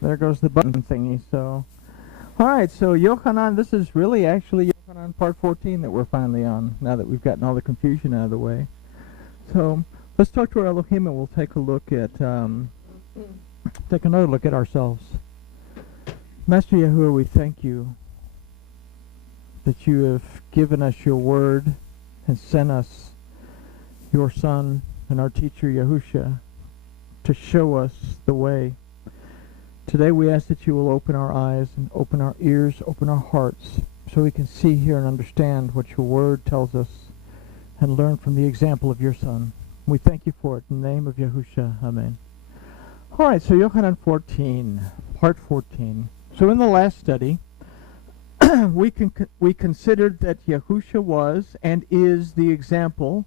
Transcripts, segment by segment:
There goes the button thingy. So, all right. So Yochanan, this is really actually Yochanan part 14 that we're finally on. Now that we've gotten all the confusion out of the way. So let's talk to our Elohim, and we'll take a look at take another look at ourselves. Master Yahuwah, we thank you that you have given us your word and sent us your Son and our teacher Yahusha to show us the way. Today we ask that you will open our eyes and open our ears, open our hearts, so we can see, hear, and understand what your word tells us and learn from the example of your Son. We thank you for it. In the name of Yahusha, Amen. All right, so Yochanan 14, part 14. So in the last study, we considered that Yahusha was and is the example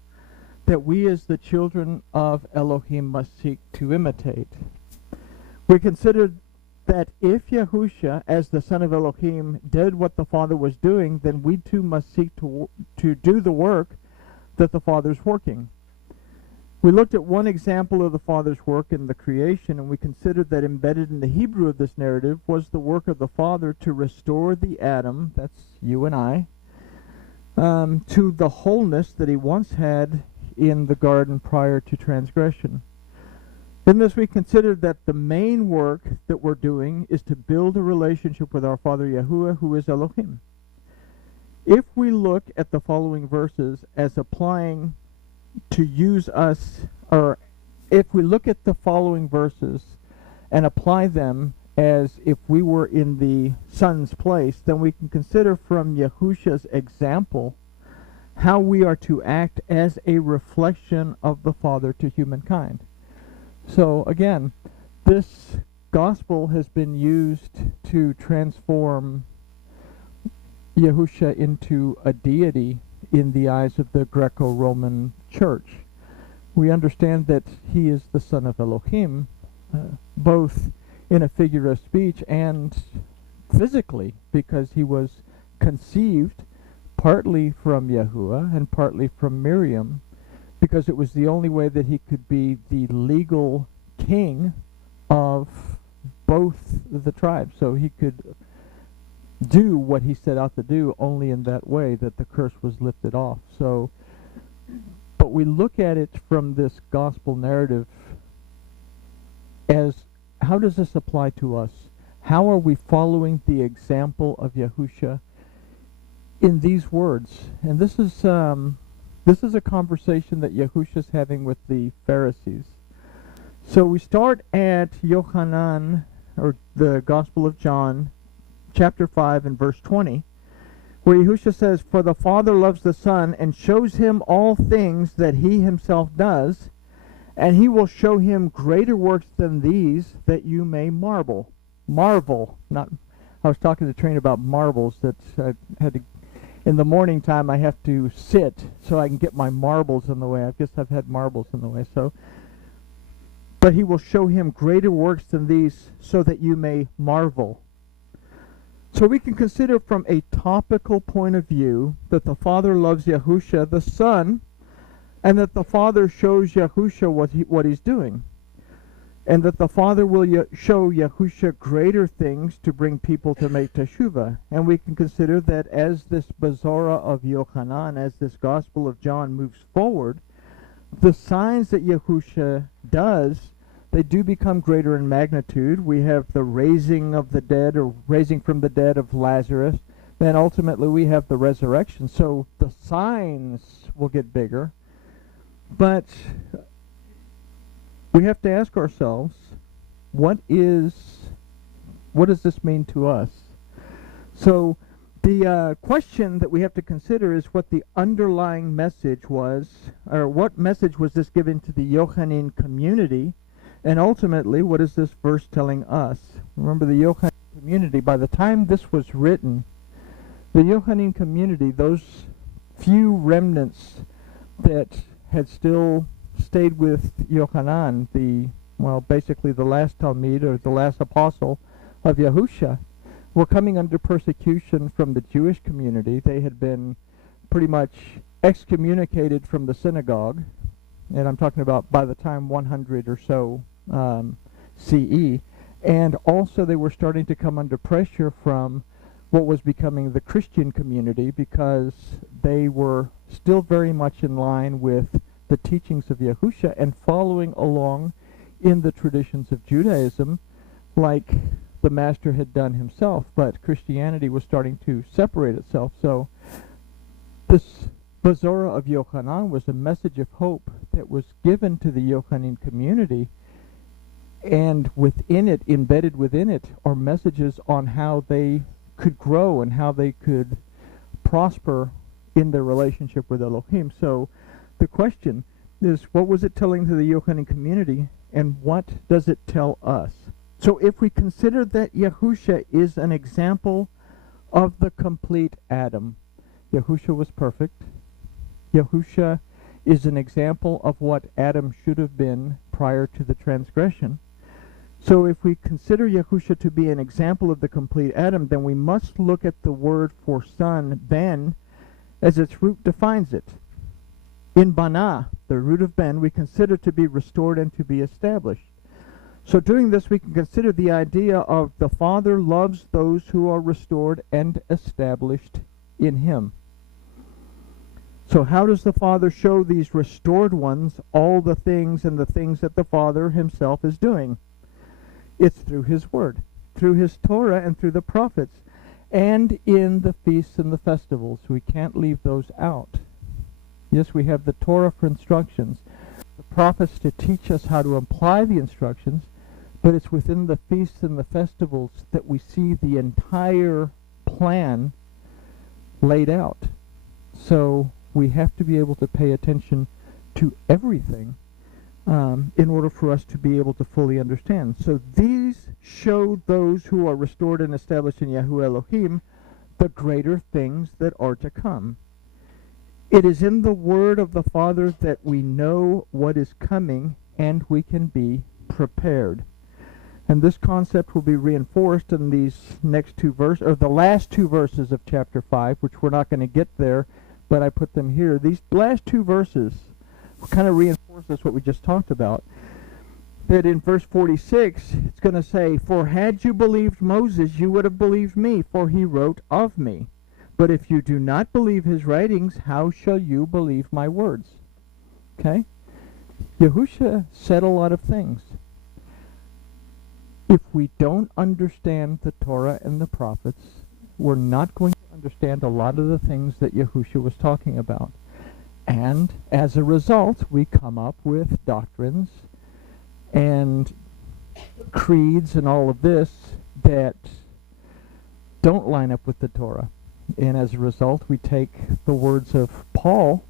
that we as the children of Elohim must seek to imitate. We considered that if Yahusha, as the Son of Elohim, did what the Father was doing, then we too must seek to do the work that the Father's working. We looked at one example of the Father's work in the creation, and we considered that embedded in the Hebrew of this narrative was the work of the Father to restore the Adam, that's you and I, to the wholeness that he once had in the garden prior to transgression. In this, we considered that the main work that we're doing is to build a relationship with our Father Yahuwah, who is Elohim. If we look at the following verses as applying to use us, or if we look at the following verses and apply them as if we were in the Son's place, then we can consider from Yahusha's example how we are to act as a reflection of the Father to humankind. So again, this gospel has been used to transform Yahusha into a deity in the eyes of the Greco-Roman Church. We understand that he is the Son of Elohim, both in a figure of speech and physically, because he was conceived partly from Yahuwah and partly from Miriam, because it was the only way that he could be the legal king of both the tribes. So he could do what he set out to do only in that way, that the curse was lifted off. So, but we look at it from this gospel narrative as, how does this apply to us? How are we following the example of Yahusha in these words? And this is a conversation that Yahusha is having with the Pharisees. So we start at Yochanan, or the Gospel of John, chapter 5 and verse 20, where Yahusha says, "For the Father loves the Son and shows him all things that he himself does, and he will show him greater works than these, that you may marvel." Marvel. Not. I was talking to Train about marbles, that I had to, in the morning time I have to sit so I can get my marbles in the way. I guess I've had marbles in the way. So, but he will show him greater works than these, so that you may marvel. So we can consider from a topical point of view that the Father loves Yahusha, the Son, and that the Father shows Yahusha what he's doing, and that the Father will show Yahusha greater things to bring people to make teshuvah. And we can consider that as this Bazora of Yochanan, as this Gospel of John moves forward, the signs that Yahusha does, they do become greater in magnitude. We have the raising of the dead, or raising from the dead of Lazarus. Then ultimately we have the resurrection. So the signs will get bigger. But we have to ask ourselves, what does this mean to us? So the question that we have to consider is what the underlying message was, or what message was this given to the Yochanan community, and ultimately what is this verse telling us? Remember, the Yochanan community, by the time this was written, the Yochanan community, those few remnants that had still stayed with Yochanan, basically the last Talmid, or the last apostle of Yahusha, were coming under persecution from the Jewish community. They had been pretty much excommunicated from the synagogue, and I'm talking about by the time 100 or so CE, And also they were starting to come under pressure from what was becoming the Christian community, because they were still very much in line with the teachings of Yahusha and following along in the traditions of Judaism like the Master had done himself, but Christianity was starting to separate itself. So this Bazora of Yochanan was a message of hope that was given to the Yochanan community, and within it, embedded within it, are messages on how they could grow and how they could prosper in their relationship with Elohim. So the question is, what was it telling to the Yochanan community, and what does it tell us? So if we consider that Yahusha is an example of the complete Adam, Yahusha was perfect. Yahusha is an example of what Adam should have been prior to the transgression. So if we consider Yahusha to be an example of the complete Adam, then we must look at the word for son, ben, as its root defines it. In Bana, the root of ben, we consider to be restored and to be established. So doing this, we can consider the idea of the Father loves those who are restored and established in him. So how does the Father show these restored ones all the things and the things that the Father himself is doing? It's through his word, through his Torah and through the prophets, and in the feasts and the festivals. We can't leave those out. Yes, we have the Torah for instructions, the prophets to teach us how to apply the instructions, but it's within the feasts and the festivals that we see the entire plan laid out. So we have to be able to pay attention to everything in order for us to be able to fully understand. So these show those who are restored and established in Yahuwah Elohim the greater things that are to come. It is in the word of the Father that we know what is coming, and we can be prepared. And this concept will be reinforced in these next two verses, or the last two verses of chapter 5, which we're not going to get there, but I put them here. These last two verses kind of reinforces what we just talked about. That in verse 46, it's going to say, "For had you believed Moses, you would have believed me, for he wrote of me. But if you do not believe his writings, how shall you believe my words?" Okay? Yahusha said a lot of things. If we don't understand the Torah and the prophets, we're not going to understand a lot of the things that Yahusha was talking about. And as a result, we come up with doctrines and creeds and all of this that don't line up with the Torah. And as a result, we take the words of Paul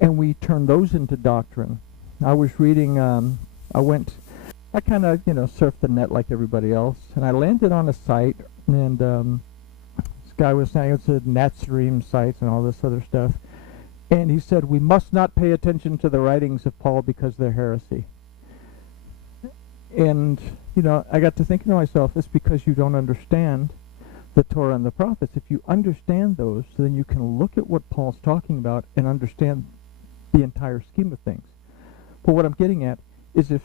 and we turn those into doctrine. I was reading, I kind of, surfed the net like everybody else, and I landed on a site, and this guy was saying it's a Nazarene site and all this other stuff. And he said, we must not pay attention to the writings of Paul because they're heresy. And, I got to thinking to myself, it's because you don't understand the Torah and the prophets. If you understand those, then you can look at what Paul's talking about and understand the entire scheme of things. But what I'm getting at is, if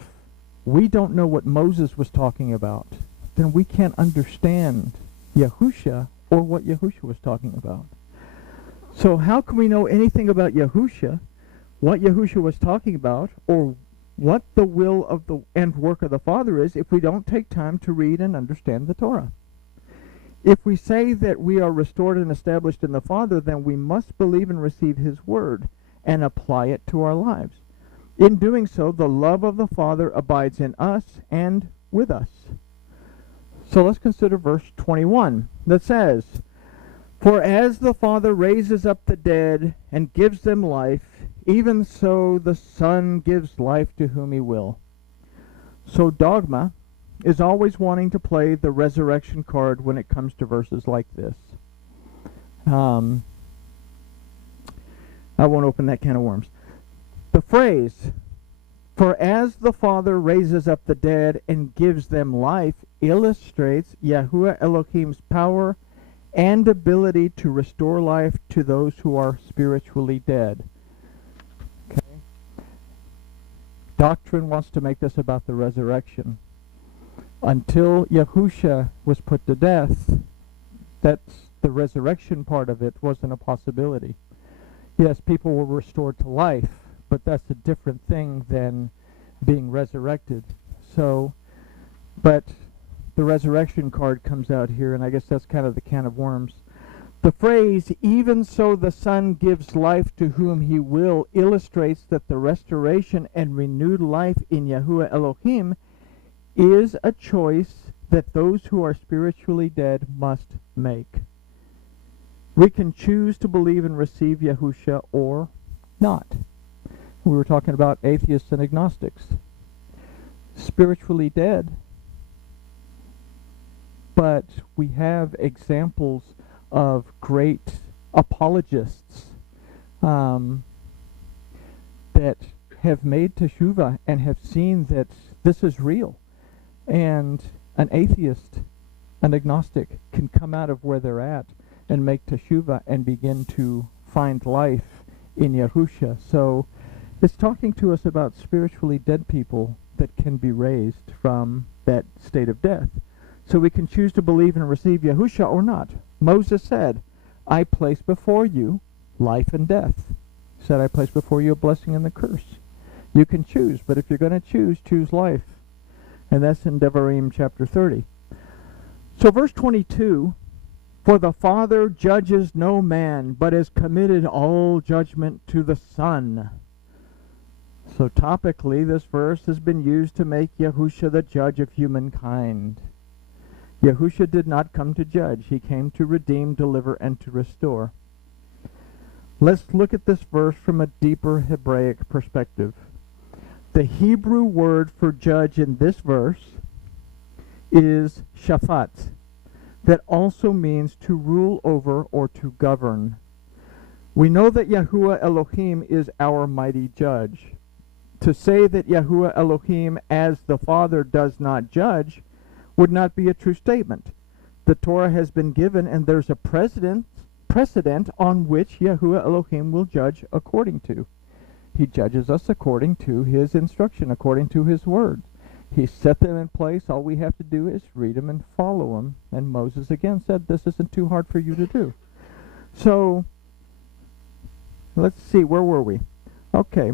we don't know what Moses was talking about, then we can't understand Yahusha or what Yahusha was talking about. So how can we know anything about Yahusha, what Yahusha was talking about, or what the will of the and work of the Father is, if we don't take time to read and understand the Torah? If we say that we are restored and established in the Father, then we must believe and receive his word and apply it to our lives. In doing so, the love of the Father abides in us and with us. So let's consider verse 21 that says, "For as the Father raises up the dead and gives them life, even so the Son gives life to whom he will." So dogma is always wanting to play the resurrection card when it comes to verses like this. I won't open that can of worms. The phrase, "For as the Father raises up the dead and gives them life," illustrates Yahuwah Elohim's power and ability to restore life to those who are spiritually dead. Okay? Doctrine wants to make this about the resurrection. Until Yahusha was put to death, that's the resurrection part of it wasn't a possibility. Yes, people were restored to life, but that's a different thing than being resurrected. So, but the resurrection card comes out here, and I guess that's kind of the can of worms. The phrase, "even so the Son gives life to whom he will," illustrates that the restoration and renewed life in Yahuwah Elohim is a choice that those who are spiritually dead must make. We can choose to believe and receive Yahusha or not. We were talking about atheists and agnostics. Spiritually dead, but we have examples of great apologists that have made teshuvah and have seen that this is real. And an atheist, an agnostic, can come out of where they're at and make teshuvah and begin to find life in Yahusha. So it's talking to us about spiritually dead people that can be raised from that state of death. So we can choose to believe and receive Yahusha or not. Moses said, "I place before you life and death." He said, "I place before you a blessing and the curse." You can choose, but if you're going to choose life. And that's in Devarim chapter 30. So verse 22, "For the Father judges no man, but has committed all judgment to the Son." So topically, this verse has been used to make Yahusha the judge of humankind. Yahusha did not come to judge. He came to redeem, deliver, and to restore. Let's look at this verse from a deeper Hebraic perspective. The Hebrew word for judge in this verse is shafat, that also means to rule over or to govern. We know that Yahuwah Elohim is our mighty judge. To say that Yahuwah Elohim as the Father does not judge would not be a true statement. The Torah has been given, and there's a precedent on which Yahuwah Elohim will judge according to. He judges us according to his instruction, according to his word. He set them in place. All we have to do is read them and follow them. And Moses again said, "This isn't too hard for you to do." So, let's see, where were we? Okay.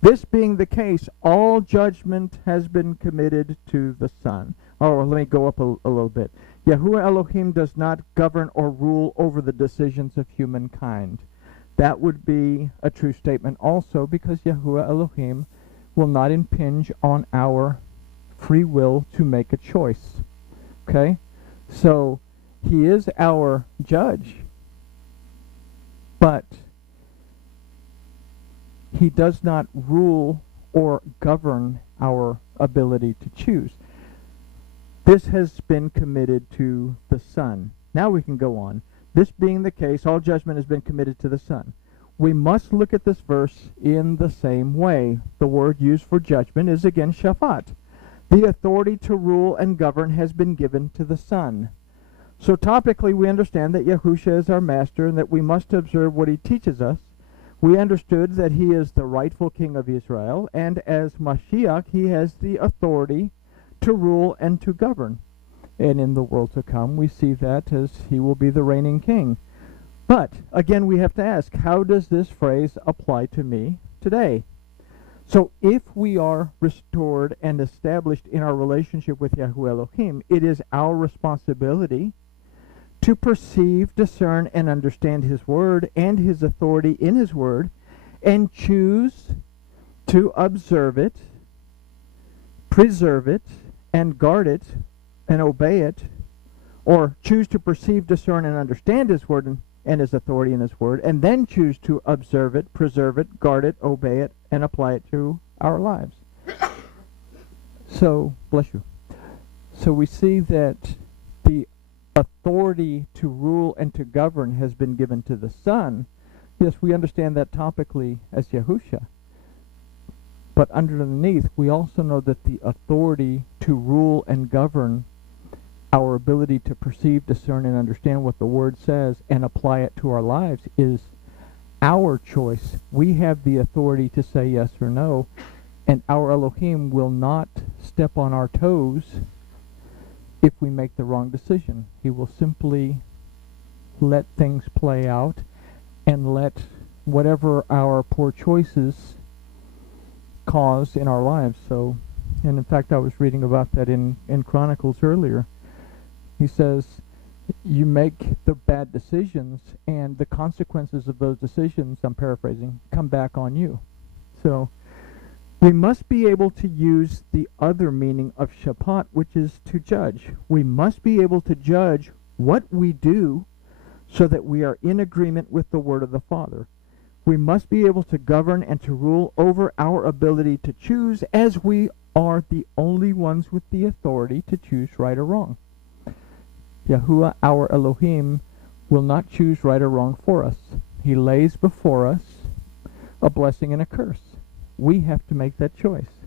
This being the case, all judgment has been committed to the Son. Oh, let me go up a little bit. Yahuwah Elohim does not govern or rule over the decisions of humankind. That would be a true statement also, because Yahuwah Elohim will not impinge on our free will to make a choice. Okay? So, he is our judge, but he does not rule or govern our ability to choose. This has been committed to the Son. Now we can go on. This being the case, all judgment has been committed to the Son. We must look at this verse in the same way. The word used for judgment is again shafat. The authority to rule and govern has been given to the Son. So topically we understand that Yahusha is our master and that we must observe what he teaches us. We understood that he is the rightful king of Israel, and as Mashiach he has the authority to rule and to govern. And in the world to come, we see that as he will be the reigning king. But, again, we have to ask, how does this phrase apply to me today? So, if we are restored and established in our relationship with Yahuwah Elohim, it is our responsibility to perceive, discern, and understand his word and his authority in his word, and choose to observe it, preserve it, and guard it, and obey it, or choose to perceive, discern, and understand his word and his authority in his word, and then choose to observe it, preserve it, guard it, obey it, and apply it to our lives. So, bless you. So we see that the authority to rule and to govern has been given to the Son. Yes, we understand that topically as Yahusha. But underneath, we also know that the authority to rule and govern, our ability to perceive, discern, and understand what the Word says and apply it to our lives, is our choice. We have the authority to say yes or no, And our Elohim will not step on our toes if we make the wrong decision. He will simply let things play out and let whatever our poor choices cause in our lives. So, and in fact, I was reading about that in Chronicles earlier. He says, you make the bad decisions, and the consequences of those decisions, I'm paraphrasing, come back on you. So, we must be able to use the other meaning of Shabbat, which is to judge. We must be able to judge what we do so that we are in agreement with the word of the Father. We must be able to govern and to rule over our ability to choose, as we are the only ones with the authority to choose right or wrong. Yahuwah, our Elohim, will not choose right or wrong for us. He lays before us a blessing and a curse. We have to make that choice.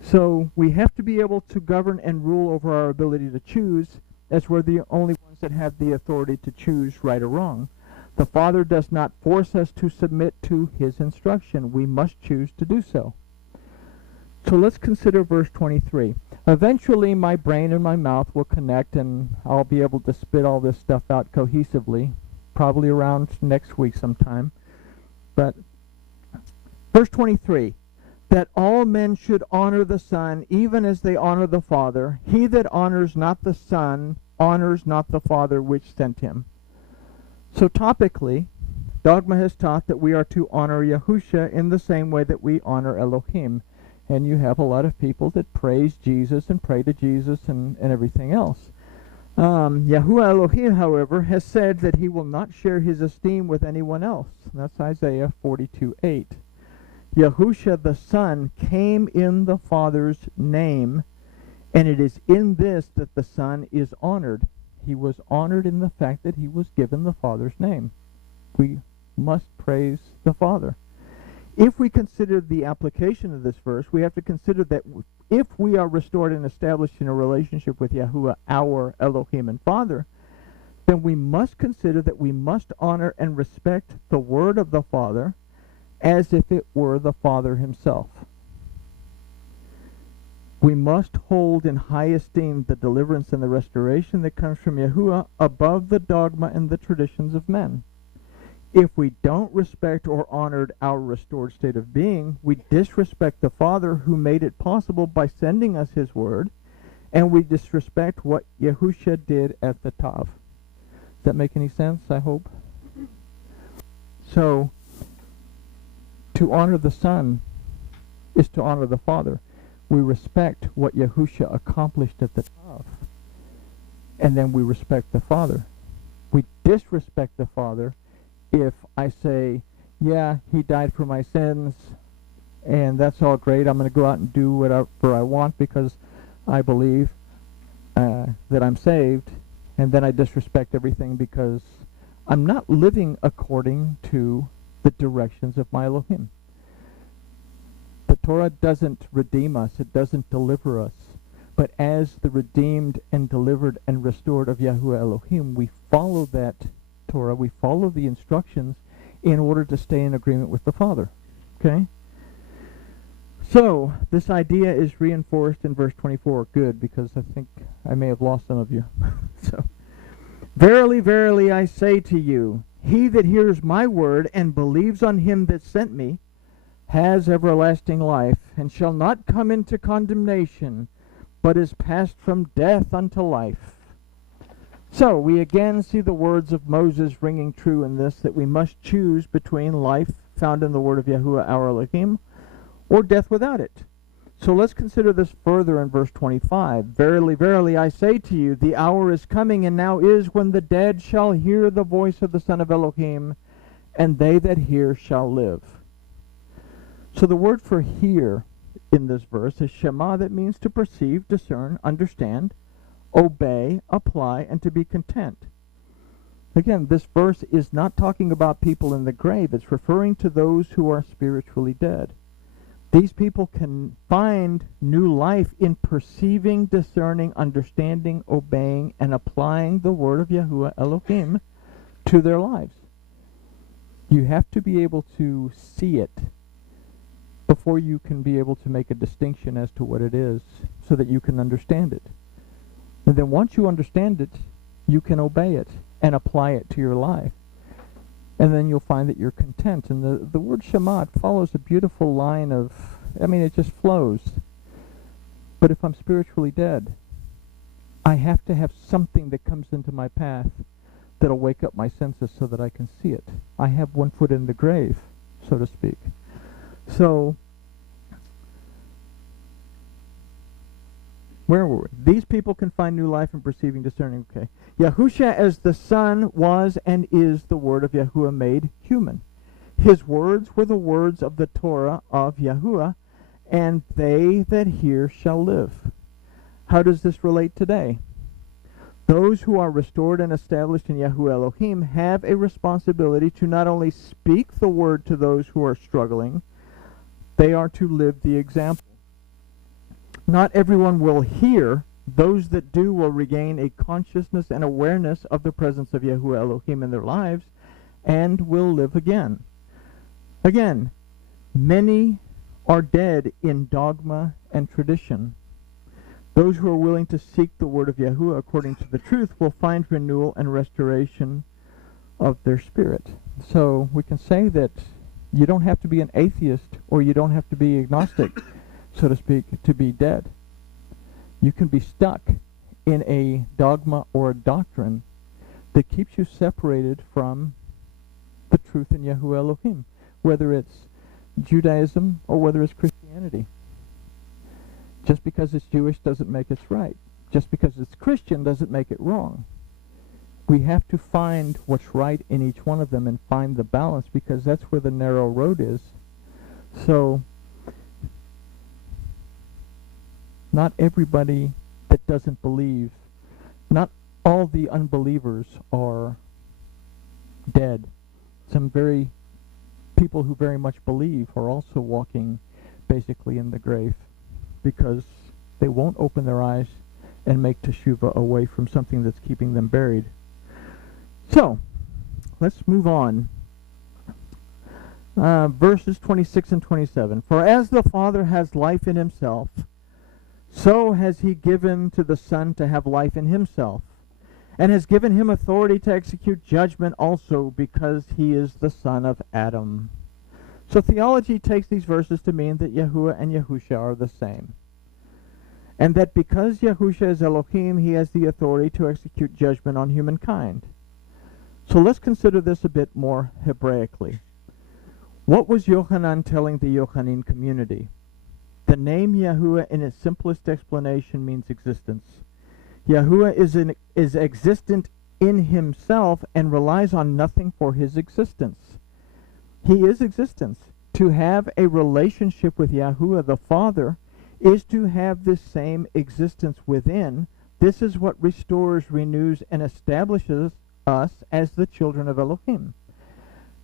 So we have to be able to govern and rule over our ability to choose, as we're the only ones that have the authority to choose right or wrong. The Father does not force us to submit to his instruction. We must choose to do so. So let's consider verse 23. Eventually my brain and my mouth will connect, and I'll be able to spit all this stuff out cohesively, probably around next week sometime. But verse 23, that all men should honor the Son, even as they honor the Father. He that honors not the Son honors not the Father which sent him. So topically, dogma has taught that we are to honor Yahusha in the same way that we honor Elohim. And you have a lot of people that praise Jesus and pray to Jesus and everything else. Yahuwah Elohim, however, has said that he will not share his esteem with anyone else. That's Isaiah 42:8. Yahusha the Son came in the Father's name, and it is in this that the Son is honored. He was honored in the fact that he was given the Father's name. We must praise the Father. If we consider the application of this verse, we have to consider that if we are restored and established in a relationship with Yahuwah, our Elohim and Father, then we must consider that we must honor and respect the word of the Father as if it were the Father himself. We must hold in high esteem the deliverance and the restoration that comes from Yahuwah above the dogma and the traditions of men. If we don't respect or honor our restored state of being, we disrespect the Father who made it possible by sending us his word, and we disrespect what Yahusha did at the Tav. Does that make any sense, I hope? So, to honor the Son is to honor the Father. We respect what Yahusha accomplished at the Tav, and then we respect the Father. We disrespect the Father if I say, yeah, he died for my sins, and that's all great. I'm going to go out and do whatever I want because I believe that I'm saved, and then I disrespect everything because I'm not living according to the directions of my Elohim. The Torah doesn't redeem us. It doesn't deliver us. But as the redeemed and delivered and restored of Yahuwah Elohim, we follow that Torah. We follow the instructions in order to stay in agreement with the Father. Okay? So, this idea is reinforced in verse 24. Good, because I think I may have lost some of you. So, verily, verily, I say to you, he that hears my word and believes on him that sent me has everlasting life, and shall not come into condemnation, but is passed from death unto life. So, we again see the words of Moses ringing true in this, that we must choose between life found in the word of Yahuwah our Elohim, or death without it. So let's consider this further in verse 25. Verily, verily, I say to you, the hour is coming, and now is, when the dead shall hear the voice of the Son of Elohim, and they that hear shall live. So the word for hear in this verse is Shema, that means to perceive, discern, understand, obey, apply, and to be content. Again, this verse is not talking about people in the grave. It's referring to those who are spiritually dead. These people can find new life in perceiving, discerning, understanding, obeying, and applying the word of Yahuwah Elohim to their lives. You have to be able to see it before you can be able to make a distinction as to what it is so that you can understand it. And then once you understand it, you can obey it and apply it to your life. And then you'll find that you're content. And the word Shema follows a beautiful line of, it just flows. But if I'm spiritually dead, I have to have something that comes into my path that'll wake up my senses so that I can see it. I have one foot in the grave, so to speak. So, where were we? These people can find new life in perceiving, discerning. Okay. Yahusha as the Son was and is the Word of Yahuwah made human. His words were the words of the Torah of Yahuwah, and they that hear shall live. How does this relate today? Those who are restored and established in Yahuwah Elohim have a responsibility to not only speak the word to those who are struggling, they are to live the example. Not everyone will hear. Those that do will regain a consciousness and awareness of the presence of Yahuwah Elohim in their lives and will live again. Again, many are dead in dogma and tradition. Those who are willing to seek the word of Yahuwah according to the truth will find renewal and restoration of their spirit. So we can say that you don't have to be an atheist or you don't have to be agnostic, so to speak, to be dead. You can be stuck in a dogma or a doctrine that keeps you separated from the truth in Yahuwah Elohim, whether it's Judaism or whether it's Christianity. Just because it's Jewish doesn't make it right. Just because it's Christian doesn't make it wrong. We have to find what's right in each one of them and find the balance, because that's where the narrow road is. So, not everybody that doesn't believe, not all the unbelievers are dead. Some people who very much believe are also walking basically in the grave, because they won't open their eyes and make teshuvah away from something that's keeping them buried. So, let's move on. Verses 26 and 27. For as the Father has life in himself, so has he given to the Son to have life in himself, and has given him authority to execute judgment also, because he is the son of Adam. So theology takes these verses to mean that Yahuwah and Yahusha are the same, and that because Yahusha is Elohim, he has the authority to execute judgment on humankind. So let's consider this a bit more Hebraically. What was Yochanan telling the Yochanan community? The name Yahuwah in its simplest explanation means existence. Yahuwah is existent in himself and relies on nothing for his existence. He is existence. To have a relationship with Yahuwah the Father is to have this same existence within. This is what restores, renews, and establishes us as the children of Elohim.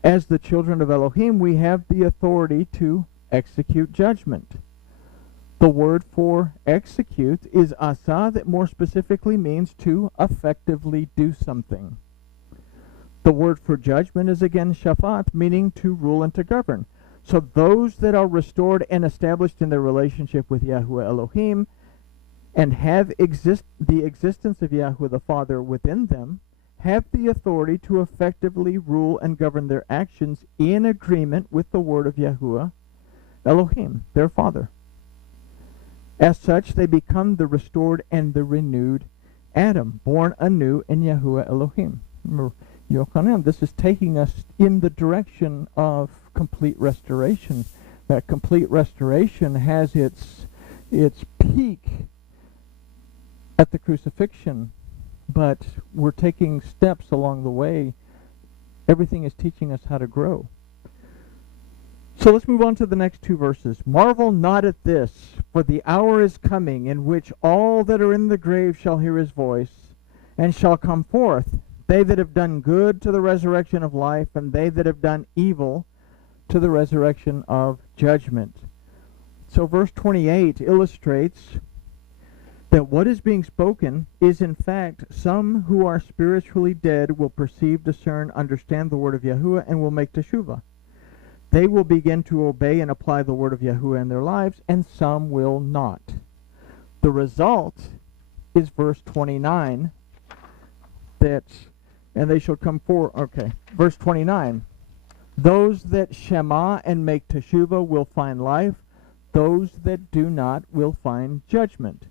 As the children of Elohim, we have the authority to execute judgment. The word for execute is asa, that more specifically means to effectively do something. The word for judgment is again shafat, meaning to rule and to govern. So those that are restored and established in their relationship with Yahuwah Elohim and have the existence of Yahuwah the Father within them have the authority to effectively rule and govern their actions in agreement with the word of Yahuwah Elohim, their Father. As such, they become the restored and the renewed Adam, born anew in Yahuwah Elohim. Remember, Yochanan, this is taking us in the direction of complete restoration. That complete restoration has its peak at the crucifixion, but we're taking steps along the way. Everything is teaching us how to grow. So let's move on to the next two verses. Marvel not at this, for the hour is coming in which all that are in the grave shall hear his voice, and shall come forth, they that have done good to the resurrection of life, and they that have done evil to the resurrection of judgment. So verse 28 illustrates that what is being spoken is in fact some who are spiritually dead will perceive, discern, understand the word of Yahuwah, and will make teshuvah. They will begin to obey and apply the word of Yahuwah in their lives, and some will not. The result is verse 29, that, and they shall come forward. Okay, verse 29. Those that shema and make teshuvah will find life. Those that do not will find judgment.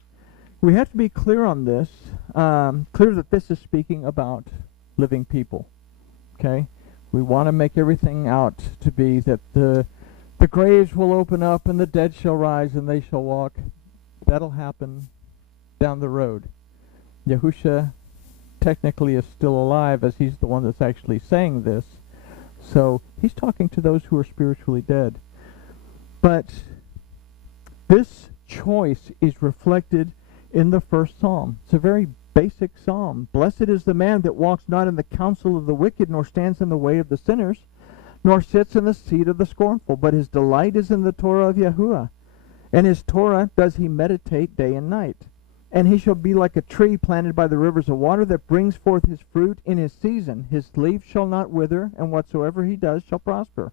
We have to be clear on this, clear that this is speaking about living people. Okay? We want to make everything out to be that the graves will open up and the dead shall rise and they shall walk. That'll happen down the road. Yahusha technically is still alive, as he's the one that's actually saying this. So he's talking to those who are spiritually dead. But this choice is reflected in the first psalm. It's a very basic psalm. Blessed is the man that walks not in the counsel of the wicked, nor stands in the way of the sinners, nor sits in the seat of the scornful, but his delight is in the Torah of Yahuwah. And his Torah does he meditate day and night. And he shall be like a tree planted by the rivers of water, that brings forth his fruit in his season. His leaf shall not wither, and whatsoever he does shall prosper.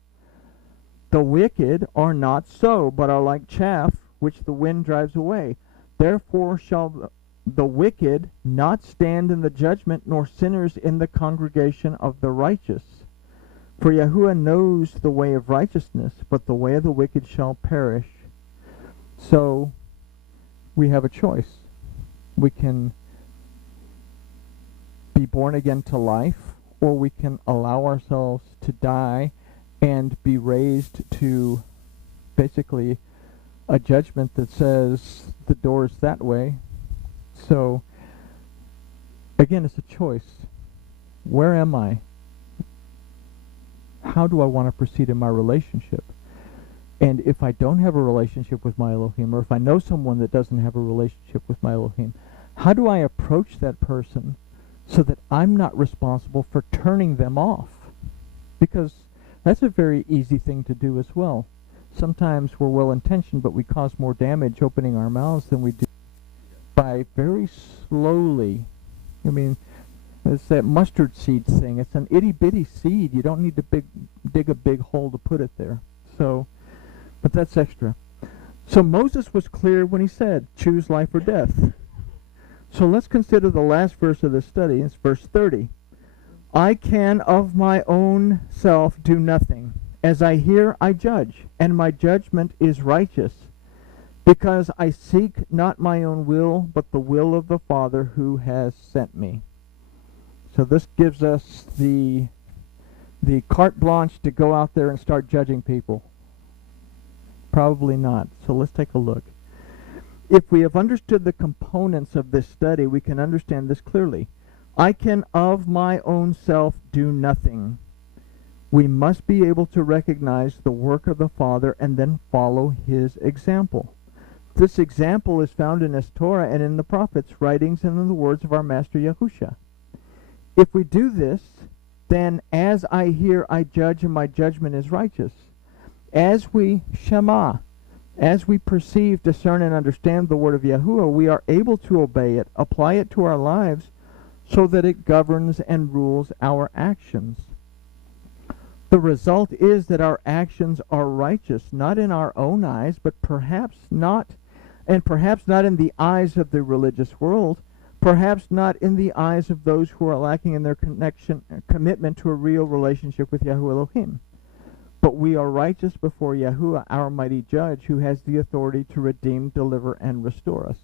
The wicked are not so, but are like chaff, which the wind drives away. Therefore shall the wicked not stand in the judgment, nor sinners in the congregation of the righteous. For Yahuwah knows the way of righteousness, but the way of the wicked shall perish. So we have a choice. We can be born again to life, or we can allow ourselves to die and be raised to basically a judgment that says the door is that way. So again, it's a choice. Where am I? How do I want to proceed in my relationship? And if I don't have a relationship with my Elohim, or if I know someone that doesn't have a relationship with my Elohim, how do I approach that person so that I'm not responsible for turning them off? Because that's a very easy thing to do as well. Sometimes we're well-intentioned, but we cause more damage opening our mouths than we do by very slowly. I mean, it's that mustard seed thing. It's an itty-bitty seed. You don't need to dig a big hole to put it there. So, but that's extra. So Moses was clear when he said, choose life or death. So let's consider the last verse of this study. It's verse 30. I can of my own self do nothing. As I hear, I judge, and my judgment is righteous, because I seek not my own will, but the will of the Father who has sent me. So this gives us the carte blanche to go out there and start judging people. Probably not. So let's take a look. If we have understood the components of this study, we can understand this clearly. I can of my own self do nothing. We must be able to recognize the work of the Father and then follow his example. This example is found in his Torah and in the prophets' writings and in the words of our Master Yahusha. If we do this, then as I hear, I judge, and my judgment is righteous. As we shema, as we perceive, discern, and understand the word of Yahuwah, we are able to obey it, apply it to our lives, so that it governs and rules our actions. The result is that our actions are righteous, not in our own eyes, but perhaps not in the eyes of the religious world, perhaps not in the eyes of those who are lacking in their commitment to a real relationship with Yahuwah Elohim. But we are righteous before Yahuwah, our mighty judge, who has the authority to redeem, deliver, and restore us.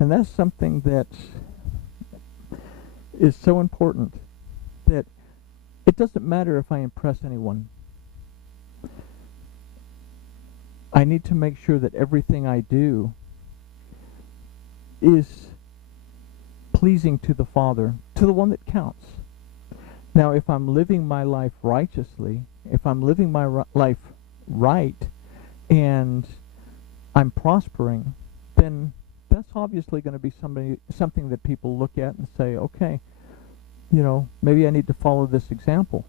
And that's something that is so important, that it doesn't matter if I impress anyone. I need to make sure that everything I do is pleasing to the Father, to the one that counts. Now, if I'm living my life righteously, if I'm living my life right, and I'm prospering, then that's obviously going to be something that people look at and say, okay, maybe I need to follow this example.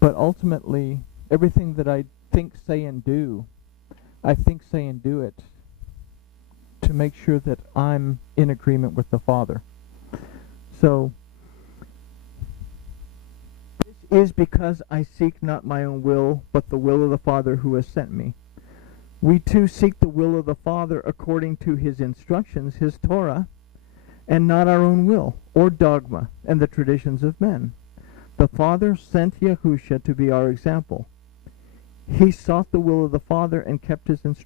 But ultimately, everything that I think, say, and do, I think, say, and do it to make sure that I'm in agreement with the Father. So, this is because I seek not my own will, but the will of the Father who has sent me. We too seek the will of the Father according to his instructions, his Torah, and not our own will, or dogma, and the traditions of men. The Father sent Yahusha to be our example. He sought the will of the Father and kept his instructions.